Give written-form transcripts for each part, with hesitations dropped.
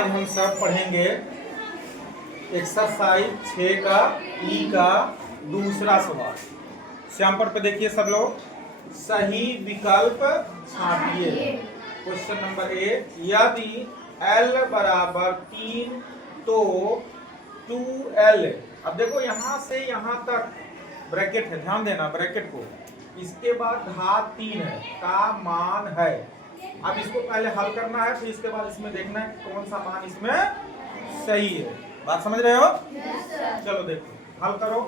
आज हम सब पढ़ेंगे एक्सरसाइज 6 का ई का दूसरा सवाल। श्यामपर पे देखिए सब लोग, सही विकल्प छांटिए। क्वेश्चन नंबर 1, यदि L बराबर 3 तो 2L। अब देखो यहाँ से यहाँ तक ब्रैकेट है, ध्यान देना ब्रैकेट को, इसके बाद घात 3 है का मान है। अब इसको पहले हल करना है, फिर इसके बाद इसमें देखना है कौन सा मान इसमें सही है। बात समझ रहे हो? yes, चलो देखो हल करो।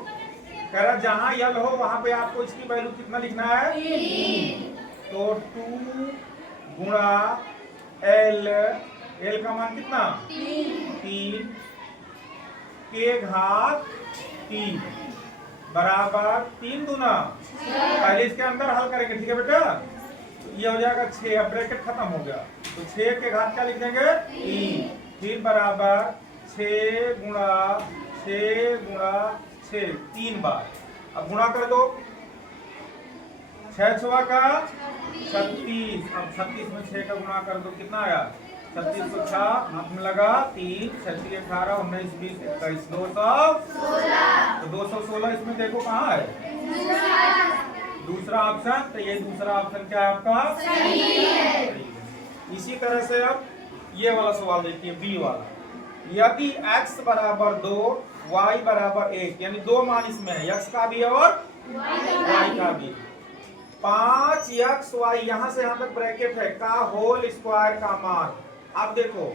कह रहा जहां यल हो वहां पे आपको इसकी वैल्यू कितना लिखना है? 3। तो 2 गुणा एल, एल का मान कितना? 3 के घात 3 बराबर 3 गुना, पहले इसके अंदर हल करेंगे, ठीक है बेटा? तो ये हो जाएगा 6, अब ब्रैकेट खत्म हो गया, तो 6 के घात क्या लिख देंगे? 3, फिर बराबर 6 गुणा 6 3 बार। अब गुणा कर दो, 6 6 का 36, अब 36 में 6 का गुणा कर दो, कितना आया? 36 को 6 हाथ में लगा, 3 6 18 19 20 21 216। तो 216 इसमें देखो कहाँ है? दूसरा ऑप्शन। तो ये दूसरा ऑप्शन क्या है आपका? सही है। इसी तरह से अब ये वाला सवाल देखिए, बी वाला। यदि x बराबर 2 y बराबर 1, यानी दो मान इसमें है, x का भी और y का भी। 5xy, यहां से यहां तक ब्रैकेट है, का होल स्क्वायर का मान। अब देखो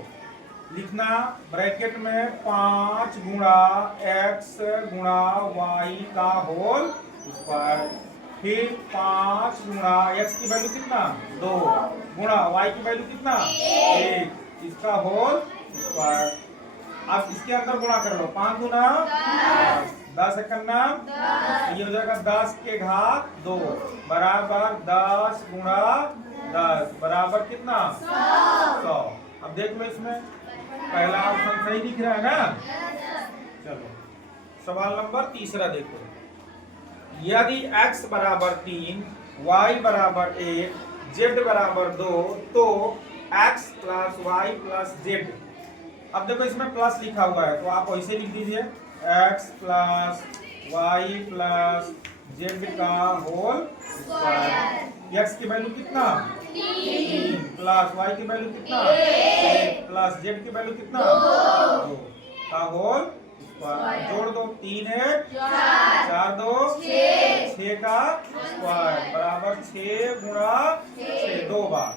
लिखना ब्रैकेट में 5 गुणा x गुणा y का होल स्क्वायर, फिर 5 गुणा x की वैल्यू कितना? 2 गुणा y की वैल्यू कितना? 1, इसका होल स्क्वायर। अब इसके अंदर गुणा कर लो, 5 गुना 10 इकन्ना, ये हो जाएगा 10 के घात 2 बराबर 10 गुणा 10 बराबर कितना? 100। अब देख लो इसमें पहला ऑप्शन सही दिख रहा है ना? चलो सवाल नंबर तीसरा देखो। यदि x बराबर 3 y बराबर 1 z बराबर 2 तो x plus y plus z। अब देखो इसमें प्लस लिखा हुआ है, तो आप वैसे लिख दीजिए x plus y plus z का होल स्क्वायर। x की वैल्यू कितना? 3 प्लस y की वैल्यू कितना? 1 प्लस z की वैल्यू कितना? 2 का होल स्क्वायर। जोड़ दो, 3 है 4 2 6 का स्क्वायर बराबर 6 गुणा 6 2 बार,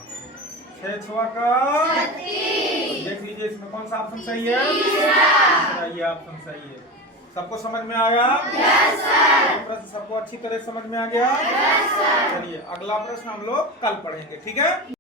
6 6 का 36। देख लीजिए इसमें कौन सा ऑप्शन सही है? तीसरा, ये ऑप्शन सही है। सबको समझ में आया? Yes sir. प्रश्न सबको अच्छी तरह समझ में आ गया? Yes sir. चलिए अगला प्रश्न हम लोग कल पढ़ेंगे, ठीक है?